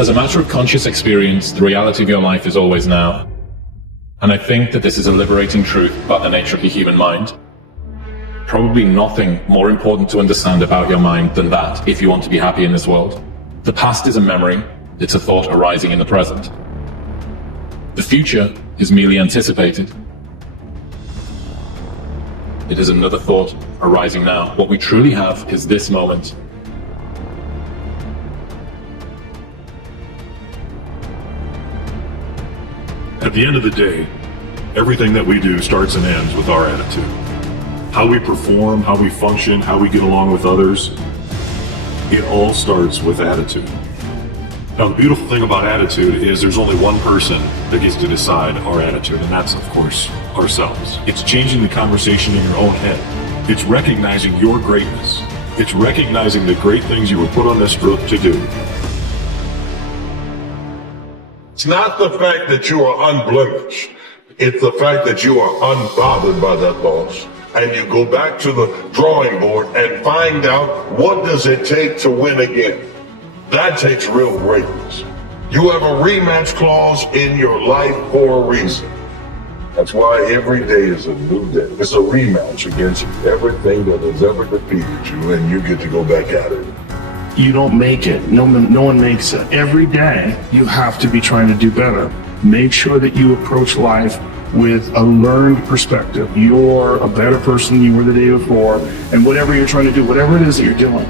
As a matter of conscious experience, the reality of your life is always now. And I think that this is a liberating truth about the nature of the human mind. Probably nothing more important to understand about your mind than that if you want to be happy in this world. The past is a memory, it's a thought arising in the present. The future is merely anticipated. It is another thought arising now. What we truly have is this moment. At the end of the day, everything that we do starts and ends with our attitude. How we perform, how we function, how we get along with others, it all starts with attitude. Now, the beautiful thing about attitude is there's only one person that gets to decide our attitude, and that's, of course, ourselves. It's changing the conversation in your own head. It's recognizing your greatness. It's recognizing the great things you were put on this earth to do. It's not the fact that you are unblemished. It's the fact that you are unbothered by that loss. And you go back to the drawing board and find out what does it take to win again. That takes real greatness. You have a rematch clause in your life for a reason. That's why every day is a new day. It's a rematch against everything that has ever defeated you, and you get to go back at it. You don't make it. No one makes it. Every day, you have to be trying to do better. Make sure that you approach life with a learned perspective. You're a better person than you were the day before, and whatever you're trying to do, whatever it is that you're doing,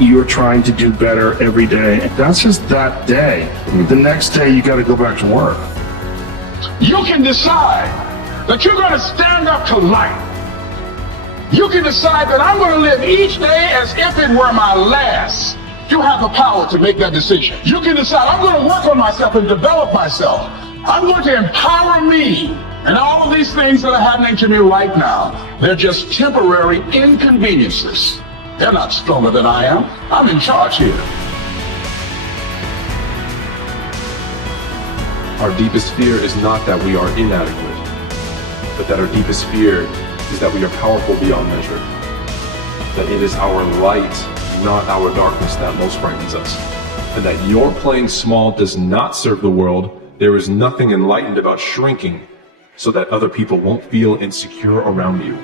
you're trying to do better every day. And that's just that day. The next day, you got to go back to work. You can decide that you're going to stand up to life. You can decide that I'm going to live each day as if it were my last. You have the power to make that decision. You can decide I'm going to work on myself and develop myself. I'm going to empower me. And all of these things that are happening to me right now, they're just temporary inconveniences. They're not stronger than I am. I'm in charge here. Our deepest fear is not that we are inadequate, but that our deepest fear is that we are powerful beyond measure. That it is our light, not our darkness, that most frightens us. And that your playing small does not serve the world. There is nothing enlightened about shrinking so that other people won't feel insecure around you.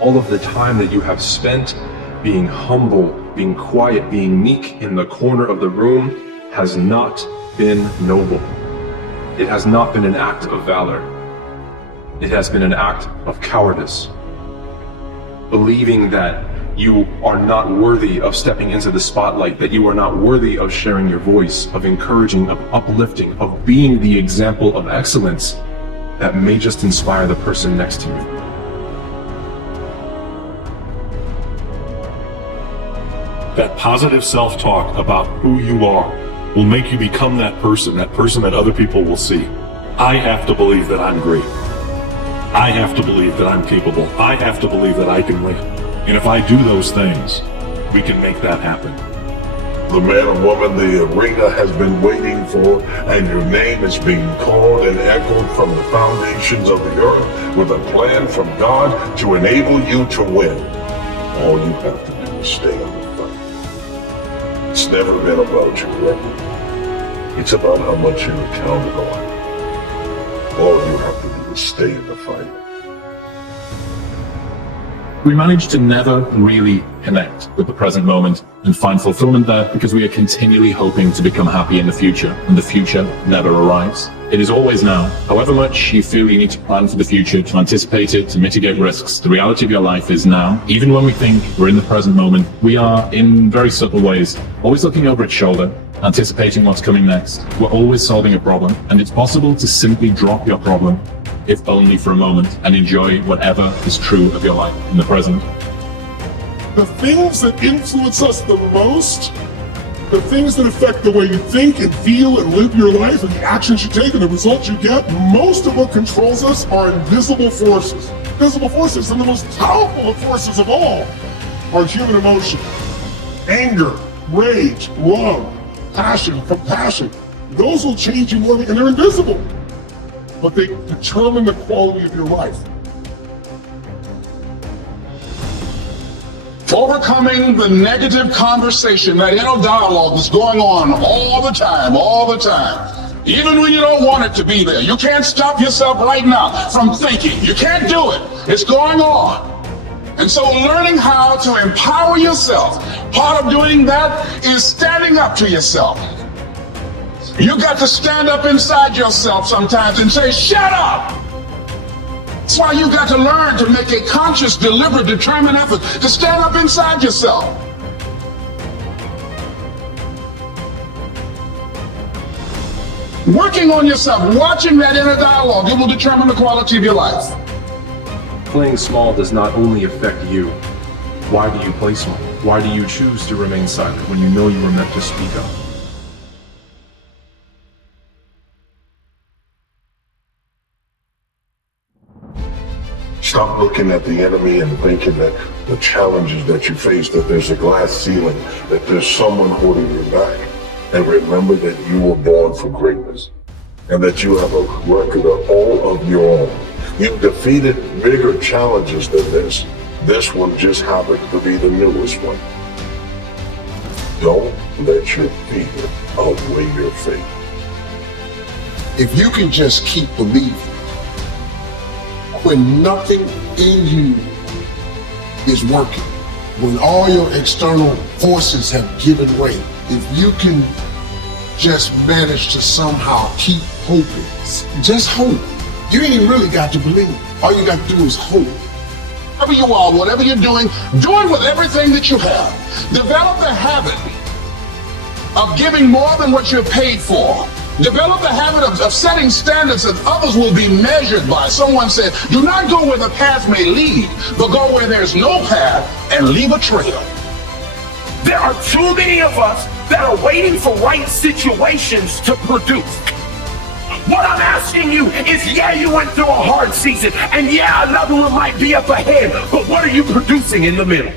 All of the time that you have spent being humble, being quiet, being meek in the corner of the room has not been noble. It has not been an act of valor. It has been an act of cowardice. Believing that you are not worthy of stepping into the spotlight, that you are not worthy of sharing your voice, of encouraging, of uplifting, of being the example of excellence that may just inspire the person next to you. That positive self-talk about who you are will make you become that person that other people will see. I have to believe that I'm great. I have to believe that I'm capable. I have to believe that I can win. And if I do those things, we can make that happen. The man or woman the arena has been waiting for, and your name is being called and echoed from the foundations of the earth with a plan from God to enable you to win. All you have to do is stay on the fight. It's never been about your record. It's about how much you're counted on. All you have to do is stay in the fight. We manage to never really connect with the present moment and find fulfillment there because we are continually hoping to become happy in the future, and the future never arrives. It is always now. However much you feel you need to plan for the future, to anticipate it, to mitigate risks, the reality of your life is now. Even when we think we're in the present moment, we are, in very subtle ways, always looking over its shoulder, anticipating what's coming next. We're always solving a problem, and it's possible to simply drop your problem, if only for a moment, and enjoy whatever is true of your life in the present. The things that influence us the most, the things that affect the way you think and feel and live your life and the actions you take and the results you get, most of what controls us are invisible forces. Invisible forces, and the most powerful forces of all are human emotion. Anger, rage, love, passion, compassion. Those will change you more, and they're invisible, but they determine the quality of your life. Overcoming the negative conversation, that inner dialogue that's going on all the time, even when you don't want it to be there. You can't stop yourself right now from thinking. You can't do it. It's going on. And so learning how to empower yourself, part of doing that is standing up to yourself. You got to stand up inside yourself sometimes and say, shut up! That's why you got to learn to make a conscious, deliberate, determined effort to stand up inside yourself. Working on yourself, watching that inner dialogue, it will determine the quality of your life. Playing small does not only affect you. Why do you play small? Why do you choose to remain silent when you know you were meant to speak up? Stop looking at the enemy and thinking that the challenges that you face, that there's a glass ceiling, that there's someone holding you back. And remember that you were born for greatness and that you have a record of all of your own. You've defeated bigger challenges than this. This one just happens to be the newest one. Don't let your fear outweigh your faith. If you can just keep believing, when nothing in you is working, when all your external forces have given way, if you can just manage to somehow keep hoping, just hope. You ain't even really got to believe. All you got to do is hope. Whatever you are, whatever you're doing, do it with everything that you have. Develop the habit of giving more than what you're paid for. Develop the habit of setting standards that others will be measured by. Someone said, do not go where the path may lead, but go where there's no path and leave a trail. There are too many of us that are waiting for right situations to produce. What I'm asking you is, yeah, you went through a hard season, and yeah, another one might be up ahead, but what are you producing in the middle?